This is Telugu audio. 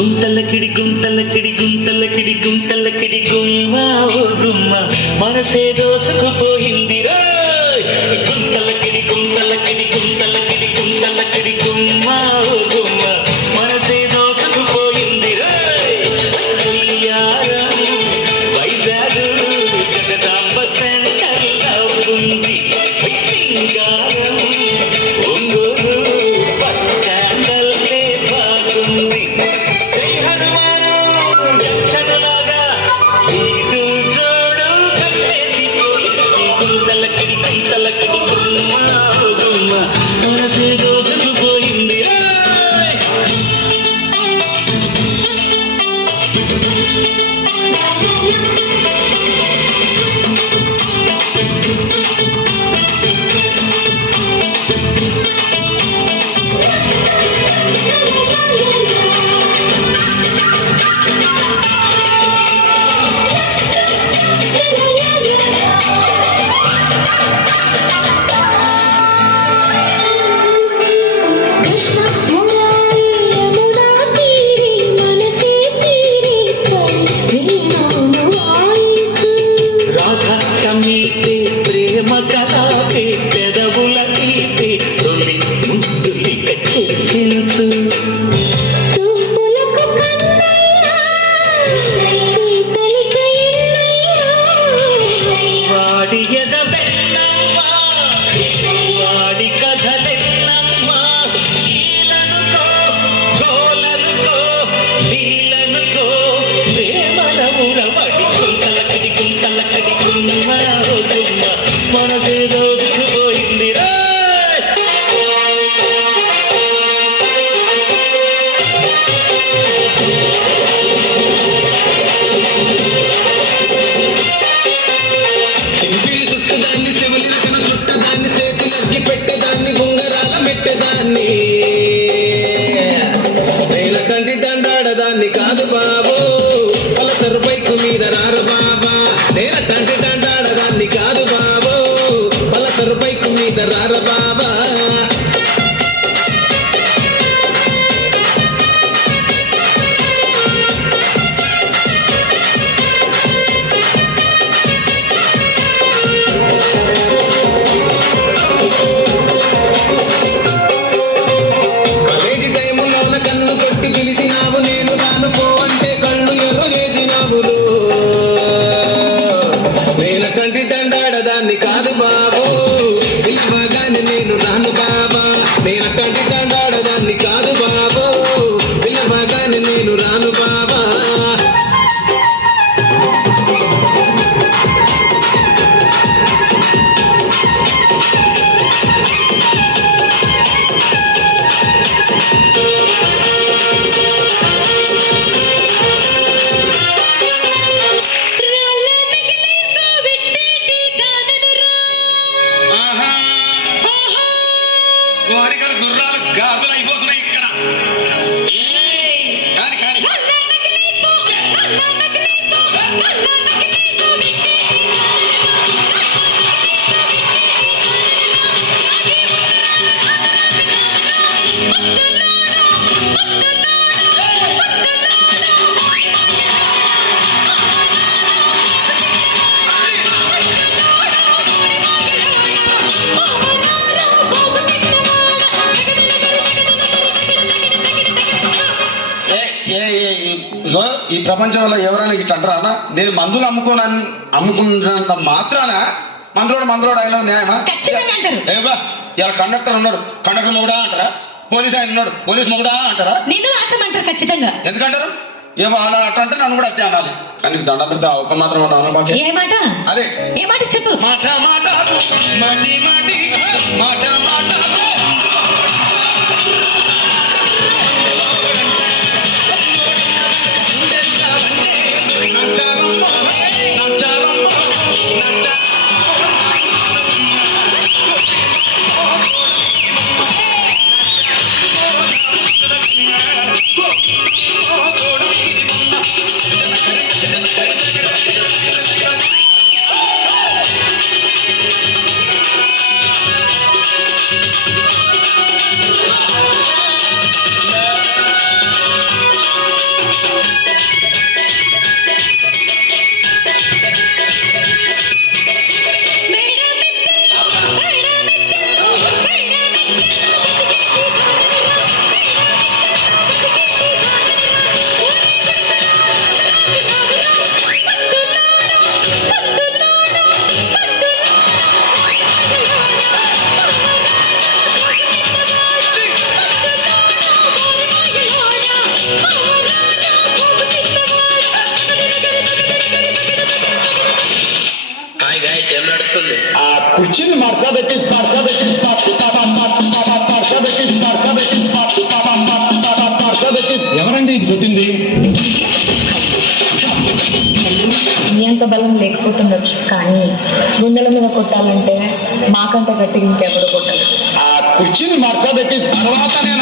గుంతలకిడి గుంతలకిడి గుంతలకిడి గుంతలకిడి గుమ్మ ఓ గుమ్మ మనసే దోచుకుపోయిందిరా గుంతలకిడి గుంతలకిడి గుంతలకిడి గుంతలకిడి గుమ్మ ఓ గుమ్మ మనసే దోచుకుపోయిందిరా వైజాగ్ జగదాంబ సెంటర్లో ఉంది సింగారం ఒంగోలు బస్ స్టాండల్లే బాగుంది జై హనుమాను జంక్షన్లాగా ఈడు జోడు కలిసిపోయింది గుంతలకిడి గుంతలకిడి గుమ్మ గుమ్మ మనసే దోచుకుపోయింది దండాడదాన్ని కాదు బాబు పలసరు బైకు మీద రారు బాబా నేనటంటే దండాడదాన్ని కాదు బాబు పలసరు బైకు మీద రారు బాబా దండాడదాన్ని కాదు బాబు పిల్లవగానే నేను రాను బాబా నేనటంటి దండాడదాన్ని కాదు బాబు పిల్లవగానే నేను రాను బాబా కోరికలు గుర్రాలు గాజులు అయిపోతున్నాయి ఇక్కడ కానీ కానీ ఈ ప్రపంచంలో ఎవరైనా ఇట్లా అంటారా నేను మందులు అమ్ముకున్నంత మాత్రాన మందులోడు అయినా న్యాయమా ఏవా ఇలా కండక్టర్ ఉన్నాడు కండక్టర్ మొగుడా అంటారా పోలీస్ ఆయన ఉన్నాడు పోలీస్ మొగుడా అంటారా ఖచ్చితంగా ఎందుకంటారు ఏమో అలా అట్లా అంటే నన్ను కూడా అట్టే అనాలి కానీ దండ పెడితే ఒక మాత్రం అదే ఏ మాట చెప్పు మాట మాట మాటి మాటి మాట మాట నీకు గుర్తుంది? మీ అంత బలం లేకపోతుండొచ్చు, కానీ గుండెల మీద కొట్టాలంటే మాకంటే గట్టిగా ఇంకెవరు కొట్టాలి. ఆ కుర్చీని మడతబెట్టి తర్వాత నేను